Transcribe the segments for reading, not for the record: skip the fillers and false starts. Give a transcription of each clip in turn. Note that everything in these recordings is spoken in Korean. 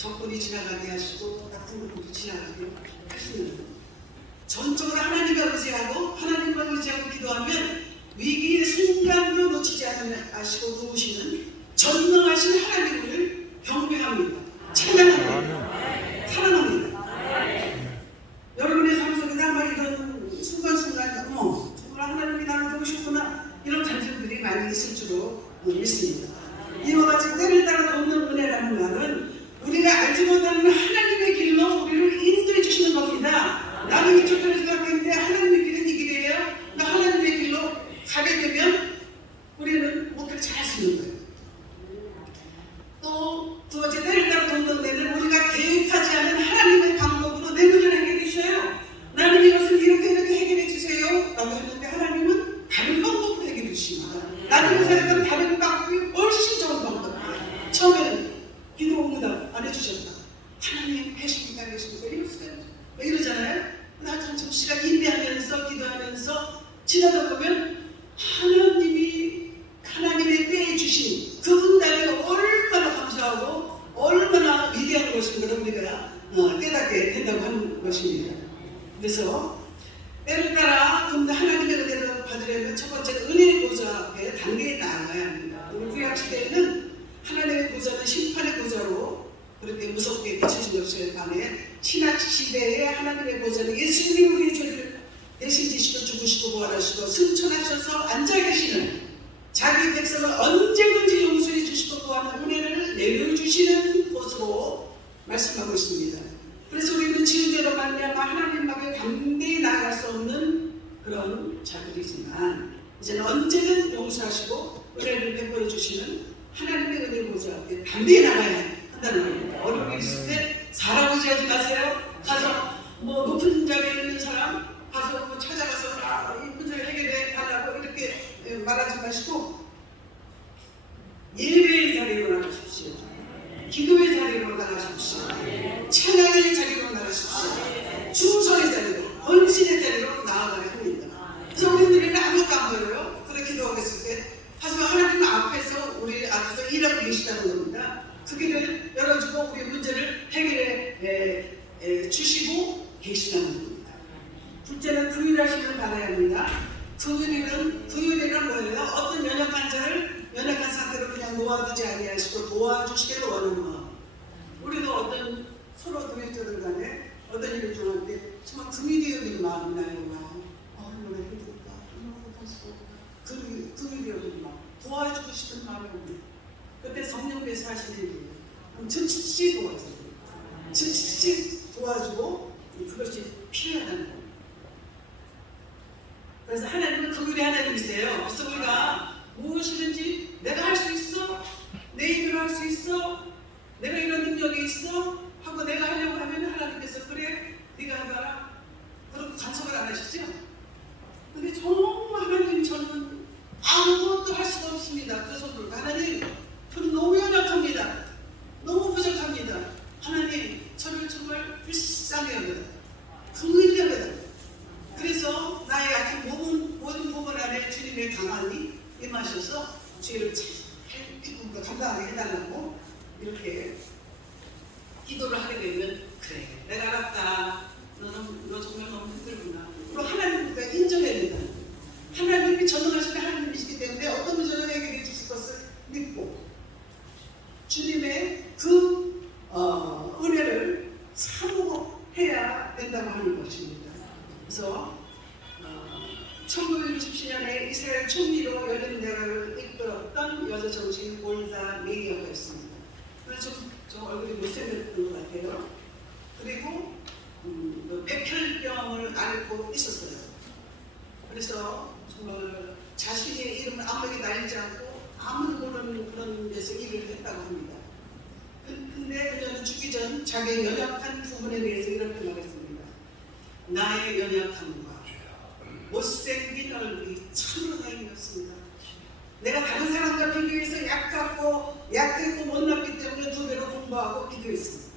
적군이 지나가게 하시고 나쁜 것도 지나가게 하시는 전적으로 하나님을 의지하고 하나님만 의지하고 기도하면 위기의 순간도 놓치지 않으시고 도우시는 전능하신 하나님을 경배합니다. 찬양합니다. 사랑합니다. 여러분의 삶 속에 아마 이런 순간순간 정말 하나님이 나를 도우셨구나 이런 감정들이 많이 있을 줄로 믿습니다. 이와 같이 때를 따라 돕는 은혜라는 말은 우리가 알지 못하는 하나님의 길로 우리를 인도해 주시는 겁니다. 나는 이쪽 길을 생각했는데 하나님의 길은 이 길이에요. 나 하나님의 길로 가게 되면 우리는 목표를 잘 쓰는 거예요. 또 두 번째 때를 따라 돕는 데는 우리가 계획하지 않은 하나님의 방법으로 내 문제를 해결해 주셔요. 나는 이것을 이렇게 해결해 주세요 라고 했는데 하나님은 다른 방법으로 해결해 주십니다. 나는 생각한 다른 방법이 훨씬 좋은 방법이에요. 처음에는 기도 응답 안 해주셨다. 하나님 계십니까? 왜 이러잖아요? 나 좀 시간 인내하면서 기도하면서 지나다 보면 하나님의 때에 주신 그 응답이 얼마나 감사하고 얼마나 위대한 것인가를 우리가 깨닫게 된다고 하는 것입니다. 그래서 때를 따라 돕는 하나님의 은혜를 받으려면 첫 번째는 은혜의 보좌 앞에 단계에 나아가야 합니다. 우리 구약 시대에는 하나님의 보좌는 심판의 보좌로 그렇게 무섭게 비춰진 것에 반해 신약 시대에 하나님의 보좌는 예수님이 우리의 죄를 대신 지시고 죽으시고 부활하시고 승천하셔서 앉아 계시는 자기 백성을 언제든지 용서해 주시고 구하는 은혜를 내려주시는 곳으로 말씀하고 있습니다. 그래서 우리는 지은 죄로 말미암아 하나님 앞에 담대히 나아갈 수 없는 그런 자들이지만 이제는 언제든 용서하시고 은혜를 베풀어 주시는 하나님의 은혜 보좌 앞에 담대히 나가야 한다는 겁니다. 어려움이 있을 때 사람 의지하지 마세요. 가서 높은 자리에 있는 사람 가서 찾아가서 이 문제를 해결해 달라고 이렇게 말하지 마시고 예배의 자리로 나가십시오. 기도의 자리로 나가십시오. 찬양의 자리로 나가십시오. 충성의 자리로, 헌신의 자리로 나아가야 합니다. 그래서 우리들은 아무것도 안 보여요. 그렇게 기도하겠을 때 하지만 하나님 앞에서 우리 앞에서 일하고 계시다는 겁니다. 그 길을 열어주고 우리 문제를 해결해 주시고 계시다는 겁니다. 둘째는 긍휼하심을 받아야 합니다. 긍휼이란 뭐예요? 어떤 연약한 자를 연약한 상태로 그냥 놓아두지 아니하시고 도와주시기를 원하는 마음. 우리도 어떤 서로 도외적인 간에 어떤 일을 중할 때 정말 긍휼이 여기는 마음이 나요. 얼마나 힘들까? 얼마나 고통스러워. 긍휼이 여기는 마음. 도와주고 싶은 마음이 옵니다. 그때 성령께서 하시는 일이에요. 그럼 즉시 도와줘요. 즉시 도와주고 그것이 필요하다는 거예요. 그래서 하나님은 긍휼의 하나님이세요. 그래서 우리가 무엇이든지 내가 할 수 있어? 내 힘으로 할 수 있어? 내가 이런 능력이 있어? 하고 내가 하려고 하면 하나님께서 그래 네가 해봐라. 그렇게 간섭을 안 하시죠? 근데 정말 하나님 저는 아무것도 할 수가 없습니다. 그 손으로 하나님 저는 너무 연약합니다. 너무 부족합니다. 하나님 저를 정말 불쌍히 여겨라. 긍휼히 여겨라. 그래서 나의 약한 모든 부분 안에 주님의 강함이 임하셔서 죄를 잘 감당하게 해달라고 이렇게 기도를 하게 되면 그래 내가 알았다. 너 정말 너무 힘들구나. 그리고 하나님과 인정해야 된다. 하나님이 전능하신 하나님이시기 때문에 어떤 문제를 해결해 주실 것을 믿고 주님의 그 은혜를 사모해야 된다고 하는 것입니다. 그래서 1967년에 이스라엘 총리로 열린 나라를 이끌었던 여자 정치인 골다 메이어가 있습니다. 그래서 좀 얼굴이 못생겼던 것 같아요. 그리고 백혈병을 앓고 있었어요. 그래서 정말 자신의 이름을 아무에게 날리지 않고 아무도 모르는 그런 데서 일을 했다고 합니다. 근데 그녀는 죽기 전 자기의 연약한 부분에 대해서 이렇게 말했습니다. 나의 연약함과 못생긴 얼굴이 참으로 다행이었습니다. 내가 다른 사람과 비교해서 약했고 못났기 때문에 두 배로 공부하고 기도했습니다.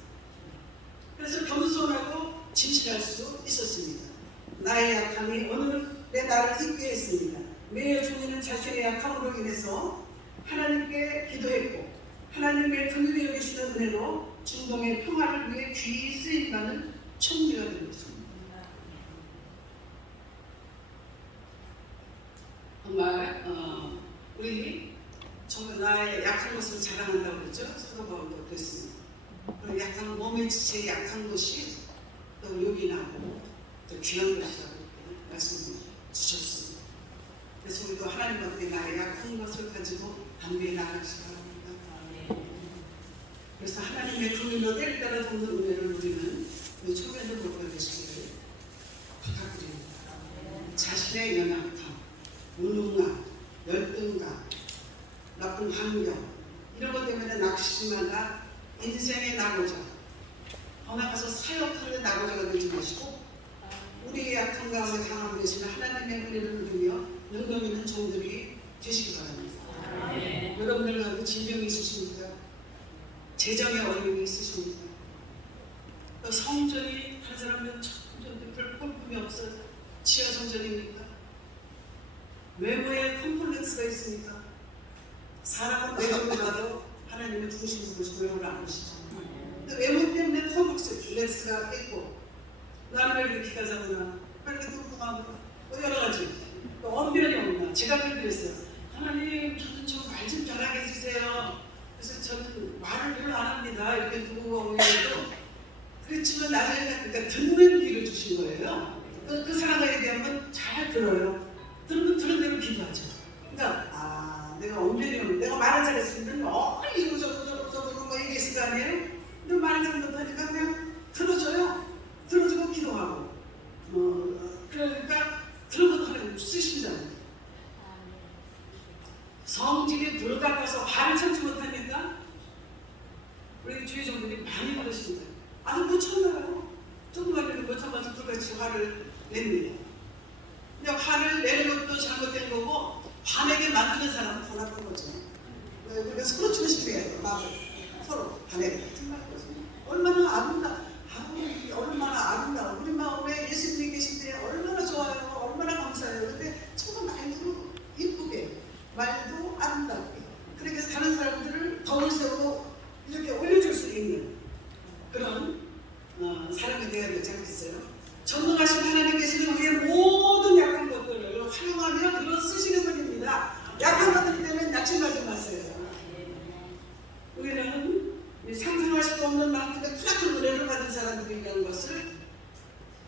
그래서 겸손하고 진실할 수 있었습니다. 나의 약함이 오늘내 나를 있게 했습니다. 매일 종이는 자신의 약함으로 인해서 하나님께 기도했고 하나님의 긍휼히 여기시는 은혜로 중동의 평화를 위해 귀히 쓰임받는 총리가 되고 있습니다. 정말 우리 정말 나의 약한 것을 자랑한다고 그랬죠. 사도바울도 그랬습니다. 그리고 약한 몸의 지체에 약한 것이 또 요긴하고 또 귀한 것이라고 말씀을 주셨습니다. 그래서 우리도 하나님 앞에 나의 약한 것을 가지고 담대히 나가시기 바랍니다. 그래서 하나님의 긍휼로 때를 따라 돕는 은혜를 우리는 이 초면도 보고 계시기를 부탁드립니다. 자신의 연약함, 무능함, 열등감, 나쁜 환경 이런 것 때문에 낙심하다 인생의 낙오자, 더 나가서 사역하는 낙오자가 되지 마시고 우리의 약한 가운데 강함 되시는 하나님의 은혜를 누리며 능력 있는 종들이 되시기 바랍니다. 여러분들 가운데 질병이 있으십니까? 재정에 어려움이 있으십니까? 또 성전이 다른 사람은 성전들 볼품이 없어 지하 성전입니까? 외모에 컴플렉스가 있습니까? 사람은 외모를 봐도 하나님의 중심을 보시고 외모를 안 보시죠. 근데 외모 때문에 컴플렉스가 있고 나는 왜 이렇게 가자구나, 왜 이렇게 뚱뚱하구나, 여러 가지 또 언변이 없나. 제가 그랬어요. 하나님 저는 좀 말 좀 잘하게 해주세요. 그래서 저는 말을 별로 안 합니다. 이렇게 두고 오면도 그렇지만 나중에 그러니까 듣는 귀를 주신 거예요. 그 사람에 대하면 잘 들어요. 들으면 들은 대로 기도하죠. 그러니까 내가 언변이 없는, 내가 말을 잘했으면 이러고 저러고 뭐 얘기했을 거 아니에요? 근데 말을 잘 못하니까 그냥 들어줘요. 들어주고 기도하고 그러니까 들어도 하나님 쓰시잖아요. 성질이 불같아서 화를 참지 못하니까 우리 주위 종들이 많이 그러십니다. 아주 못 참아요. 조금만 못 참아서 불같이 화를 냅니다. 근데 화를 내는 것도 잘못된 거고 화내게 만드는 사람은 더 나쁜 거죠. 우리가 서로 조심해야 돼요. 마음을 서로 화내게 하지 말고. 얼마나 아름다워. 우리 마음에 예수님이 계신데 얼마나 좋아요. 얼마나 감사해요. 근데 정말 말도 이쁘게, 말도 아름답게, 그렇게 다른 사람들을 덕을 세우고 이렇게 올려줄 수 있는 그런 사람이 되어야 되지 않겠어요? 전능하신 하나님께서는 우리의 모든 약한 것들을 활용하며 들어 쓰시는 분입니다. 약한 것들 때문에 낙심하지 마세요. 우리는 상상할 수 없는 만큼의 큰 은혜를 받은 사람들이라는 것을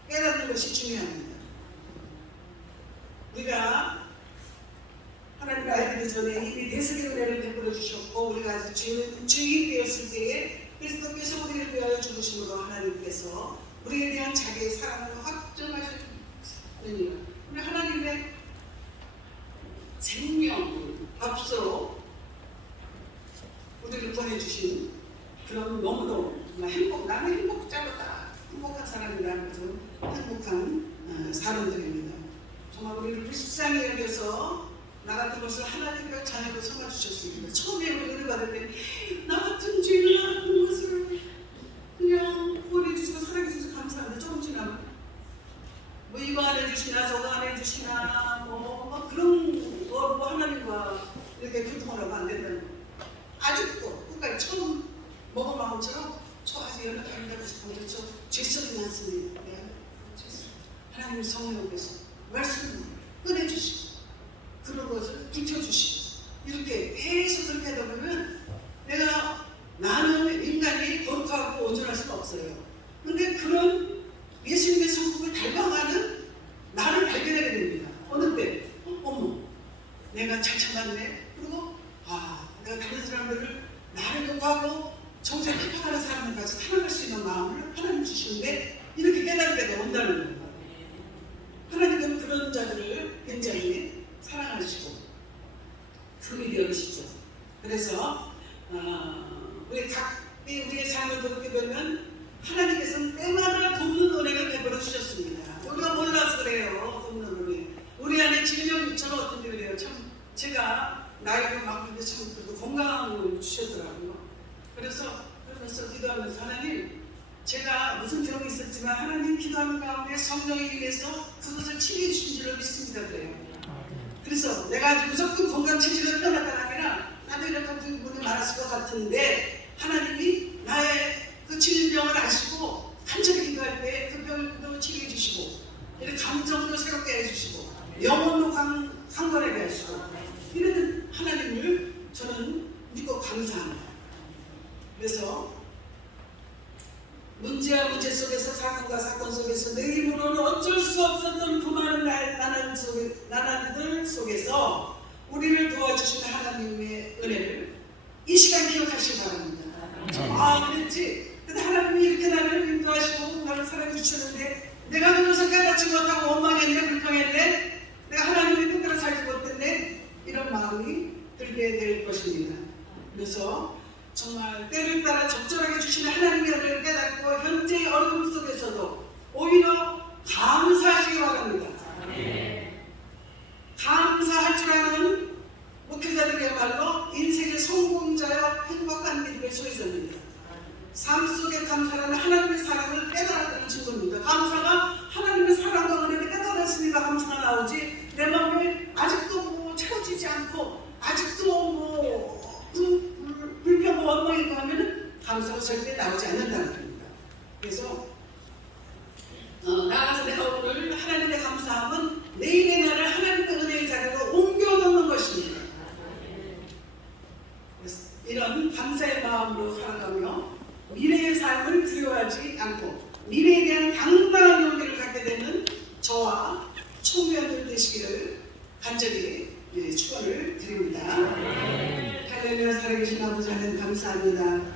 깨닫는 것이 중요합니다. 우리가 하나님을 알기도 전에 이미 대속의 은혜를 베풀어 주셨고 우리가 아직 주인이 되었을 때에 그리스도께서 우리를 위하여 죽으심으로 하나님께서 우리에 대한 자기의 사랑을 확증하셨느니라. 우리 하나님의 생명 앞서 우리를 보내주신 그런 너무너무 나는 행복자로다, 행복한 사람이라는 것은 행복한 사람들입니다. 정말 우리를 불쌍히 여겨서 나 같은 것을 하나님과 자녀로 삼아주셨습니다. 처음에 우리 은혜 받을 때 나 같은 죄인을 하는 것을 그냥 구원해주시고 사랑해주셔서 감사합니다. 조금 지나면 뭐 이거 안 해주시나 저거 안 해주시나 뭐 그런 거 하나님과 이렇게 교통하라고 안 된다는 거. 아직도 끝까지 처음 먹은 마음처럼 저 아직 연락 안 가고 싶은데 저 죄성이 많습니다. 하나님 성령께서 말씀을 꺼내주시고 그런 것을 붙여주시고 이렇게 계속 그렇게 하다 보면 나는 인간이 거룩하고 온전할 수가 없어요. 근데 그런 예수님의 성품을 닮아가는 나를 발견하게 됩니다. 어느 때 어머 내가 잘 참았네. 그리고 내가 다른 사람들을 나를 욕하고 정작 핍박하는 사람들까지 사랑할 수 있는 마음을 하나님 주시는데 이렇게 깨달을 때가 온다는 거예요. 하나님은 그런 자들을 굉장히 사랑하시고 금이 되어주시죠. 그래서 우리의 삶을 돌이켜 보면 하나님께서는 때마다 돕는 은혜를 베풀어 주셨습니다. 우리가 몰라서 그래요. 돕는 은혜. 우리 안에 질병이 있잖아. 어떤 데 그래요. 참 제가 나이가 많은데 참 건강한 걸 주셨더라고요. 그러면서 기도하면서 하나님 제가 무슨 병이 있었지만 하나님 기도하는 가운데 성령이 임해서 그것을 치유해 주신 줄로 믿습니다. 그래요. 그래서 내가 아주 무조건 건강 체질로 태어났다가 아니라 나도 이런 분이 많았을 것 같은데 하나님이 나의 영원로 강건하게 하시고 이런 하나님을 저는 믿고 감사합니다. 그래서 문제와 문제 속에서 사건과 사건 속에서 내 힘으로는 어쩔 수 없었던 그 많은 나날들 속에서 우리를 도와주시는 하나님의 은혜를 이 시간 기억하시기 바랍니다. 그랬지? 근데 하나님이 이렇게 나를 인도하시고 나를 사랑해 주셨는데 내가 그것을 깨닫지 못하고 원망했네, 불평했네, 내가 하나님의 뜻대로 살지 못했네, 이런 마음이 들게 될 것입니다. 그래서 정말 때를 따라 적절하게 주시는 하나님의 은혜를 깨닫고 현재의 어려움 속에서도 오히려 감사하시기 바랍니다. 감사할 줄 아는 목회자들이야말로 인생의 성공자여 행복한 믿음의 소유자입니다. 삶 속에 감사라는 하나님의 사랑을 깨달았다는 증거입니다. 감사가 하나님의 사랑과 은혜를 깨달았으니까 감사가 나오지, 내 마음에 아직도 뭐 채워지지 않고 아직도 뭐 불평과 원망이 있고 하면 감사가 절대 나오지 않는다는 겁니다. 그래서 나가서 내가 오늘 하나님의 감사함은 내일의 날을 하나님의 은혜의 자리로 옮겨놓는 것입니다. 그래서 이런 감사의 마음으로 살아가며 미래의 삶을 두려워하지 않고 미래에 대한 당당한 용기를 갖게 되는 저와 총회원들 되시기를 간절히 축원을 드립니다. 할렐루야. 살아계신 아버지 하나님 감사합니다.